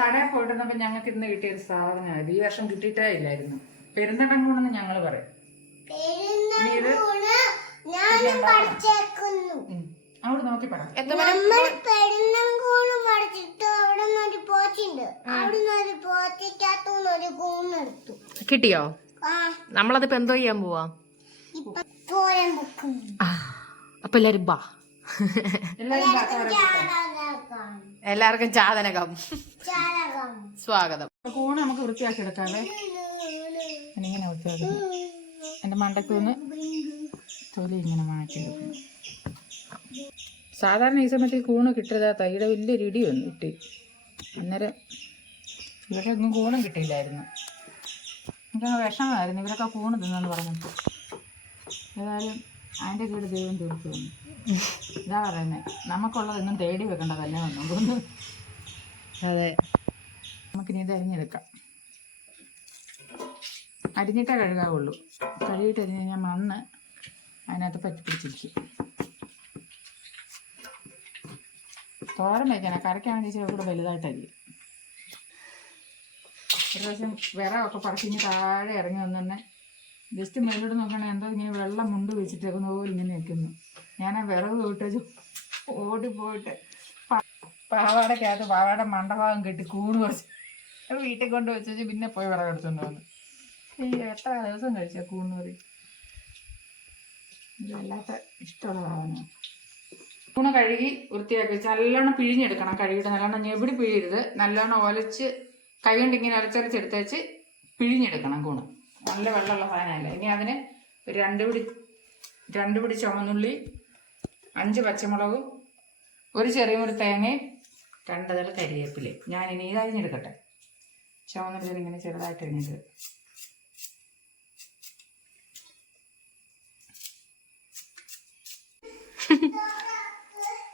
കടയിൽ പോയിട്ടപ്പോ ഞങ്ങൾക്ക് ഇന്ന് കിട്ടിയൊരു സാധനമായിരുന്നു. ഈ വർഷം കിട്ടിയിട്ടേ ഇല്ലായിരുന്നു. പെരുന്തടങ്കൂണെന്ന് ഞങ്ങള് പറയും. അവിടെ നോക്കി പറ. കിട്ടിയോ? നമ്മളതിപ്പോ എന്തോ ചെയ്യാൻ പോവാ? അപ്പൊ എല്ലാരും ബാ. എല്ലാവർക്കും ചാതനകം സ്വാഗതം. കൂണ് നമുക്ക് വൃത്തിയാക്കി എടുക്കാവേ. ഇങ്ങനെ വൃത്തിയാക്കുന്നു. എന്റെ മണ്ടയ്ക്കൊന്ന് തൊലി ഇങ്ങനെ മാറ്റി എടുക്കുന്നു. സാധാരണ ഈ സമയത്ത് ഈ കൂണ് കിട്ടിയതാ. തൈയുടെ വലിയൊരു ഇടി വന്നു കിട്ടി. അന്നേരം ഇവിടെ ഒന്നും കൂണും കിട്ടിയില്ലായിരുന്നു. എനിക്കങ്ങ് വിഷമമായിരുന്നു ഇവരൊക്കെ കൂണ് തിന്നെന്ന് പറഞ്ഞപ്പോൾ. ഏതായാലും അതിൻ്റെ കീട് ദൈവം തീർത്തു വന്നു. ഇതാ പറയുന്നത്, നമുക്കുള്ളതൊന്നും തേടി വെക്കേണ്ടതല്ലേ ഒന്നും. അതെ, നമുക്കിനി ഇത് അരിഞ്ഞെടുക്കാം. അരിഞ്ഞിട്ടേ കഴുകാവുള്ളൂ. കഴുകിയിട്ട് അരിഞ്ഞ് കഴിഞ്ഞാൽ മണ്ണ് അതിനകത്ത് പറ്റിപ്പിടിച്ചിരിക്കും. തോരൻ വയ്ക്കാനാണ്. കറിക്കാണെങ്കിൽ ഇച്ചിരി കൂടെ വലുതായിട്ടായിരിക്കും. ഒരു പ്രാവശ്യം വിറകൊക്കെ പറച്ചിഞ്ഞ് താഴെ ഇറങ്ങി വന്ന് തന്നെ ജസ്റ്റ് മേലോട്ട് നോക്കണേ എന്തോ ഇങ്ങനെ വെള്ളം മുണ്ട് വെച്ചിട്ടേക്കുന്ന പോലെ ഇങ്ങനെ നിൽക്കുന്നു. ഞാൻ ആ വിറക് വിട്ടു ഓടിപ്പോയിട്ട് പാവാടക്കകത്ത് പാവാട മണ്ടഭാഗം കെട്ടി കൂണ് കുറച്ച് വീട്ടിൽ കൊണ്ട് വെച്ചു. പിന്നെ പോയി വിറക് എടുത്തുകൊണ്ട് വന്നു. ഈ എത്ര ദിവസം കഴിച്ച കൂണ് കറി. ഇത് വല്ലാത്ത ഇഷ്ടമുള്ള സാധനമാണ്. കൂണ് കഴുകി വൃത്തിയാക്കി നല്ലോണം പിഴിഞ്ഞെടുക്കണം. കഴുകിയിട്ട് നല്ലോണം ഞെവിടി പിഴിയരുത്. നല്ലോണം ഒലച്ച് കൈ കൊണ്ട് ഇങ്ങനെ ഒലച്ചൊലച്ചെടുത്തേച്ച് പിഴിഞ്ഞെടുക്കണം കൂണ്. നല്ല വെള്ളമുള്ള സാധനമല്ല. ഇനി അതിന് ഒരു രണ്ട് പിടി ചുമന്നുള്ളി, 5 പച്ചമുളകും, ഒരു ചെറിയ മുറി തേങ്ങയും, 2 തല കരിവേപ്പിലയും. ഞാനിനി ഇത് അരിഞ്ഞെടുക്കട്ടെ. ചുമന്നുള്ളി ഇങ്ങനെ ചെറുതായിട്ട് അരിഞ്ഞിട്ട്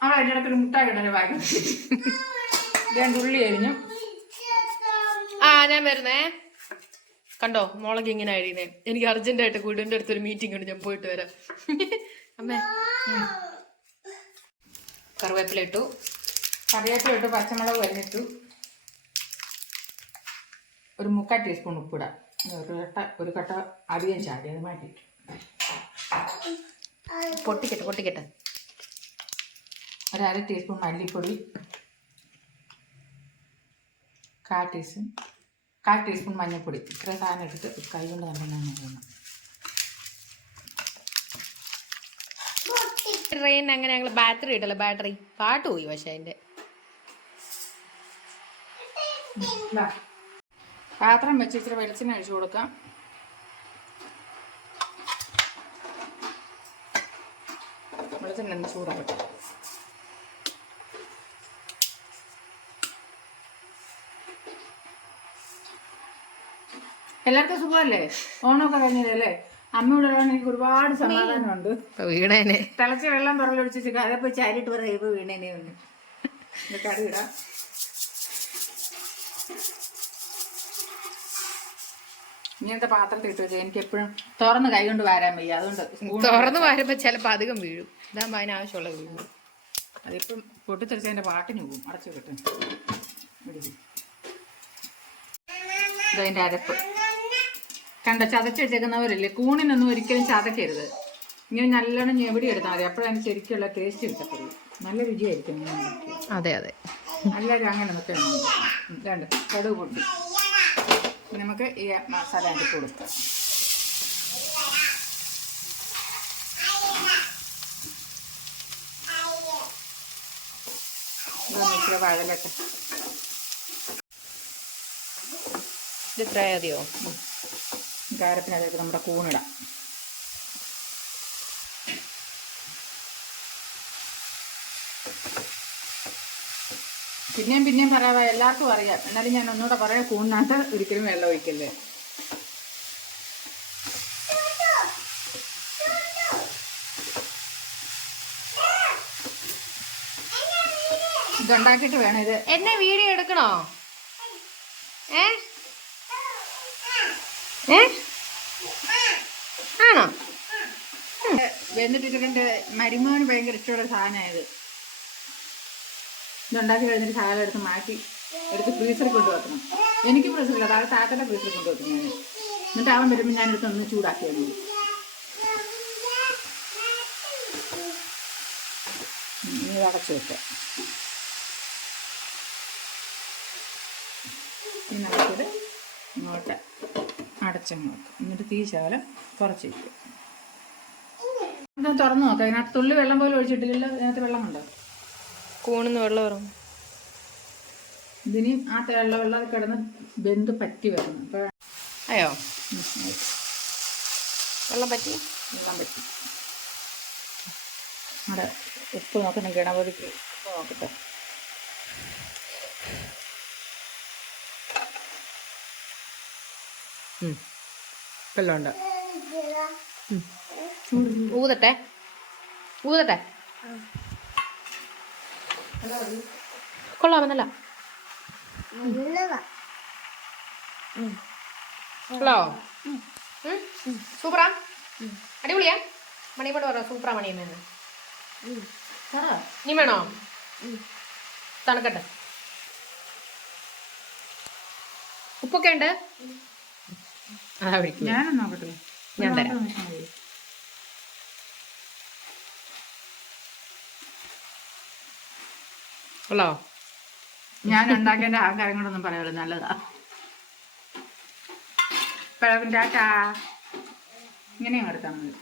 അവിടെ അതിൻ്റെ ഇടയ്ക്കൊരു മുട്ടായി ഇടല് വാങ്ങി 2 ഉള്ളി അരിഞ്ഞു. ഞാൻ വരുന്നേ. കണ്ടോ മുളക് ഇങ്ങനെ അരിയുന്നേ. എനിക്ക് അർജന്റായിട്ട് വീടിന്റെ അടുത്തൊരു മീറ്റിംഗ് ഉണ്ട്, ഞാൻ പോയിട്ട് വരാം. അമ്മേ, കറിവേപ്പില ഇട്ടു, പച്ചമുളക് അരിഞ്ഞിട്ടു, ഒരു 3/4 ടീസ്പൂൺ ഉപ്പിടാം. ഒരു കട്ട അധികം ചാടി അത് മാറ്റിയിട്ടു. പൊട്ടിക്കട്ടെ. ഒരു 1/2 ടീസ്പൂൺ മല്ലിപ്പൊടി, 1/4 ടീസ്പൂൺ മഞ്ഞൾപ്പൊടി. ഇത്ര സാധനം എടുത്തിട്ട് കൈ കൊണ്ട് നല്ലോണം ട്രെയിൻ അങ്ങനെ ഞങ്ങൾ ബാറ്ററി ഇട്ടല്ലോ. ബാറ്ററി പാട്ട് പോയി. പക്ഷെ അതിന്റെ പാത്രം വെച്ച് ഇച്ചിരി വെളിച്ചെണ്ണ ഒഴിച്ചു കൊടുക്കാം. വെളിച്ചെണ്ണ ചൂടാക്കട്ടെ. എല്ലാവർക്കും സുഖമല്ലേ? ഓണമൊക്കെ കഴിഞ്ഞതല്ലേ? അമ്മയോട് എനിക്ക് ഒരുപാട് സമാധാനമുണ്ട്. വീണേനെ തിളച്ച വെള്ളം പുറകിലൊഴിച്ച് കഥപ്പോ ചാരിട്ട് പറയാം. ഇപ്പൊ വീണേനെ ഒന്ന് കറി ഇടാം. ഇങ്ങനത്തെ പാത്രത്തിൽ ഇട്ട് വെച്ചാൽ എനിക്ക് എപ്പോഴും തുറന്ന് കൈ കൊണ്ട് വാരാൻ വയ്യ. അതുകൊണ്ട് തുറന്ന് വാരുമ്പോ ചിലപ്പോ അധികം വീഴും. ഇതാകുമ്പോ അതിനാവശ്യമുള്ള വീഴും. അതിപ്പം പൊട്ടിത്തെറിച്ചതിന്റെ പാട്ടിന് പോകും. അടച്ചു കിട്ടും. ഇതതിൻ്റെ അരപ്പ് കണ്ട ചതച്ച് വെച്ചേക്കുന്നവരല്ലേ. കൂണിനൊന്നും ഒരിക്കലും ചതക്കരുത്. ഇങ്ങനെ നല്ലോണം ഞെവിടി എടുത്താൽ മതി. അപ്പോഴതിന് ശരിക്കുള്ള ടേസ്റ്റ് കിട്ടത്തുള്ളൂ. നല്ല രുചിയായിരിക്കും. അതെ, നല്ലൊരു അങ്ങനെ നിൽക്കണം. രണ്ട് കടുക് പൊട്ടി നമുക്ക് ഈ മസാല ഇട്ട് കൊടുക്കാം. ഇച്ചിരി വഴലട്ടെ. ഇത് ഇത്രയോ? കാരത്തിനകത്തേക്ക് നമ്മുടെ കൂണിടാം. പിന്നെയും പറയാം. എല്ലാവർക്കും അറിയാം. എന്നാലും ഞാൻ ഒന്നുകൂടെ പറയാം. കൂണിനകത്ത് ഒരിക്കലും വെള്ളം ഒഴിക്കല്ലേ. ഇതുണ്ടാക്കിയിട്ട് വേണം ഇത്. എന്നെ വീഡിയോ എടുക്കണോ? ആണോ? വെന്നിട്ട് എൻ്റെ മരുമോന് ഭയങ്കര ഇഷ്ടമുള്ള സാധനമായത്. ഇതുണ്ടാക്കി കഴിഞ്ഞിട്ട് സാധനം എടുത്ത് മാറ്റി എടുത്ത് ഫ്രീസറിൽ കൊണ്ട് വെക്കണം. എനിക്ക് ഫ്രീസറില്ല, താഴെ താത്തൻ്റെ ഫ്രീസറിൽ കൊണ്ട് വെക്കും ഞാൻ. എന്നിട്ട് അവൻ വരുമ്പോൾ ഞാൻ എടുത്ത് ഒന്ന് ചൂടാക്കിയാൽ മതി. ഇത് അടച്ച് വെക്കാം. ഈ നമുക്കിത് ഇങ്ങോട്ട് അടച്ചങ്ങ് വെക്കും. എന്നിട്ട് തീ ശകലം കുറച്ച് വയ്ക്കും. ഇതൊന്ന് തുറന്ന് നോക്കാം. അതിനകത്ത് തുള്ളി വെള്ളം പോലും ഒഴിച്ചിട്ടില്ലല്ലോ. അതിനകത്ത് വെള്ളമുണ്ടോ? കൂണിന്ന് വെള്ളം ഇറങ്ങും. ഇതിനും ആ വെള്ളം കിടന്ന് വെന്ത് പറ്റി വരുന്നു. അപ്പോൾ അയ്യോ വെള്ളം പറ്റി അവിടെ ഉപ്പ് നോക്കണം. ഗണപതിക്ക് ഉപ്പ് നോക്കട്ടെ. വെള്ളം ഉണ്ട്. ഊതട്ടെ കൊള്ളാമെന്നല്ല. ഹലോ സൂപ്പറാ, അടിപൊളിയാ. മണിയോട് പറ സൂപ്പറാ മണിയെന്ന്. നീ വേണോ? തണുക്കട്ടെ. ഉപ്പൊക്കെ ഉണ്ട്. അതാ വിളിക്കും. ഞാനൊന്ന് നോക്കട്ടെ. ഞാൻ തരാം. ഹലോ ഞാൻ ഉണ്ടാക്കേണ്ട ആൾക്കാരും കൂടെ പറയാമല്ലോ. നല്ലതാ. ടാറ്റാ. ഇങ്ങനെയും എടുത്താൽ മതി.